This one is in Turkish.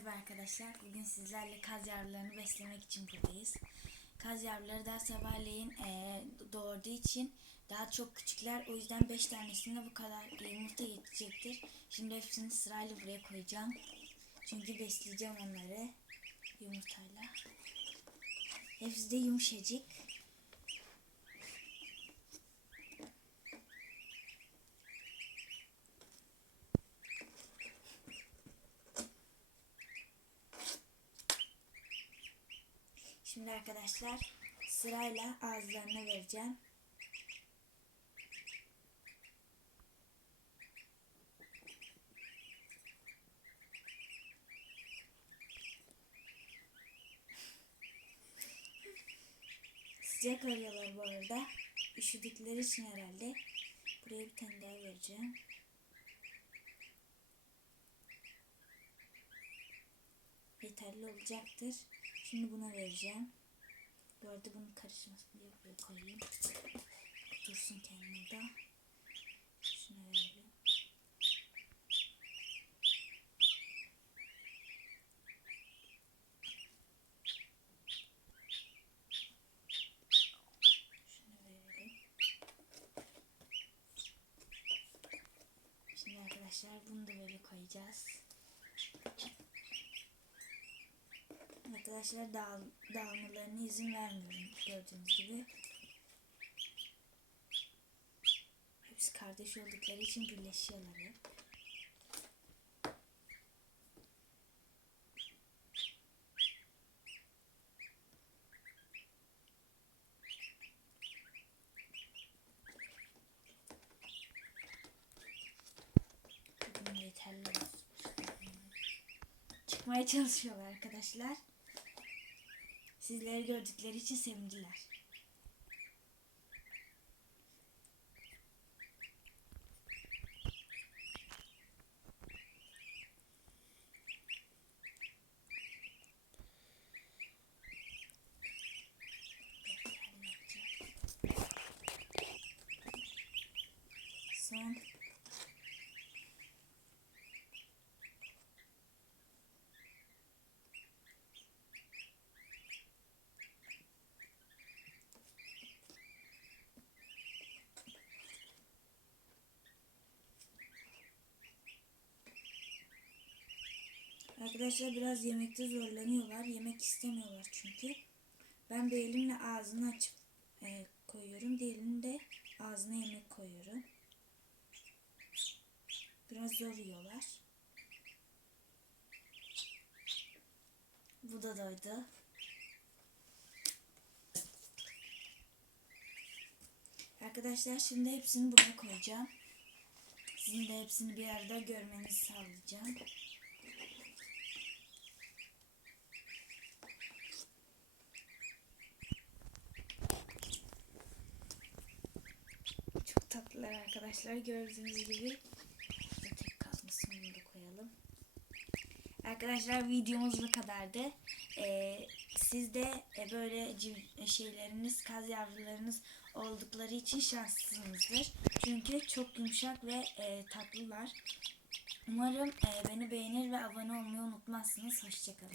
arkadaşlar. Bugün sizlerle kaz yavrularını beslemek için buradayız. Kaz yavruları daha sabahleyin eee, doğurduğu için daha çok küçükler. O yüzden 5 tanesinde bu kadar yumurta yetecektir. Şimdi hepsini sırayla buraya koyacağım. Çünkü besleyeceğim onları yumurtayla. Hepsi de yumuşacık. Şimdi arkadaşlar sırayla ağızlarına vereceğim. Sıcak arıyorlar bu arada. Üşüdükleri için herhalde. Buraya bir tane daha vereceğim. Yeterli olacaktır. Şimdi buna vereceğim. Bu arada bunun karışmasın diye buraya koyayım. Dursun kendine de. Şuna. Şunu verelim. Şimdi arkadaşlar bunu da böyle koyacağız. Arkadaşlar dağıl, dağılmalarına izin vermiyorum gördüğünüz gibi. Hepsi kardeş oldukları için birleşiyorlar hep. Yeterli olsun. Çıkmaya çalışıyorlar arkadaşlar. Sizleri gördükleri için sevindiler. Arkadaşlar biraz yemekte zorlanıyorlar. Yemek istemiyorlar çünkü. Ben bir elimle ağzını açıp e, koyuyorum. Diğerini de ağzına yemek koyuyorum. Biraz zor yiyorlar. Bu da doydu. Arkadaşlar şimdi hepsini buraya koyacağım. Sizin de hepsini bir arada görmenizi sağlayacağım. Çok tatlılar arkadaşlar. Gördüğünüz gibi. Burada tek kalmasın onu da koyalım. Arkadaşlar videomuz bu kadardı. Ee, siz de e, böyle civ- şeyleriniz, kaz yavrularınız oldukları için şanslısınızdır. Çünkü çok yumuşak ve e, tatlılar. Umarım e, beni beğenir ve abone olmayı unutmazsınız. Hoşçakalın.